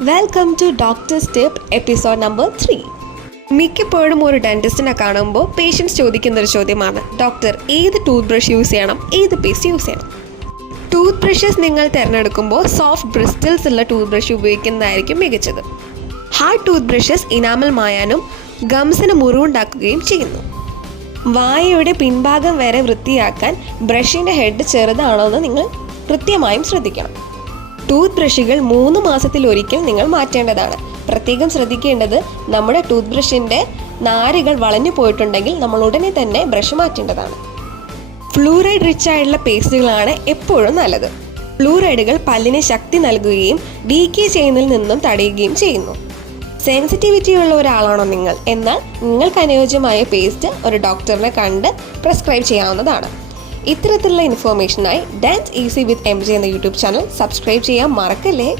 Welcome to doctor step episode number three മിക്കപ്പോഴും ഒരു ഡെന്റിസ്റ്റിനെ കാണുമ്പോൾ പേഷ്യൻസ് ചോദിക്കുന്ന ഒരു ചോദ്യമാണ് ഡോക്ടർ ഏത് ടൂത്ത് ബ്രഷ് യൂസ് ചെയ്യണം? ഏത് പേസ്റ്റ് യൂസ് ചെയ്യണം? ടൂത്ത് ബ്രഷസ് നിങ്ങൾ തിരഞ്ഞെടുക്കുമ്പോൾ സോഫ്റ്റ് ബ്രിസ്റ്റൽസ് ഉള്ള ടൂത്ത് ബ്രഷ് ഉപയോഗിക്കുന്നതായിരിക്കും മികച്ചത്. ഹാർഡ് ടൂത്ത് ബ്രഷസ് ഇനാമൽ മായാനും ഗംസിന് മുറിവുണ്ടാക്കുകയും ചെയ്യുന്നു. വായയുടെ പിൻഭാഗം വരെ വൃത്തിയാക്കാൻ ബ്രഷിന്റെ ഹെഡ് ചെറുതാണോ എന്ന് നിങ്ങൾ കൃത്യമായും ശ്രദ്ധിക്കണം. ടൂത്ത് ബ്രഷുകൾ മൂന്ന് മാസത്തിൽ ഒരിക്കൽ നിങ്ങൾ മാറ്റേണ്ടതാണ്. പ്രത്യേകം ശ്രദ്ധിക്കേണ്ടത് നമ്മുടെ ടൂത്ത് ബ്രഷിന്റെ നാരുകൾ വളഞ്ഞു പോയിട്ടുണ്ടെങ്കിൽ നമ്മൾ ഉടനെ തന്നെ ബ്രഷ് മാറ്റേണ്ടതാണ്. ഫ്ലൂറൈഡ് റിച്ച് ആയിട്ടുള്ള പേസ്റ്റുകളാണ് എപ്പോഴും നല്ലത്. ഫ്ലൂറൈഡുകൾ പല്ലിന് ശക്തി നൽകുകയും ഡീക്കേ ചെയ്യുന്നതിൽ നിന്നും തടയുകയും ചെയ്യുന്നു. സെൻസിറ്റിവിറ്റി ഉള്ള ഒരാളാണോ നിങ്ങൾ? എന്നാൽ നിങ്ങൾക്ക് അനുയോജ്യമായ പേസ്റ്റ് ഒരു ഡോക്ടറിനെ കണ്ട് പ്രിസ്ക്രൈബ് ചെയ്യാവുന്നതാണ്. ഇത്തരത്തിലുള്ള ഇൻഫോർമേഷനായി dance easy with M J എന്ന യൂട്യൂബ് ചാനൽ സബ്സ്ക്രൈബ് ചെയ്യാൻ മറക്കല്ലേ?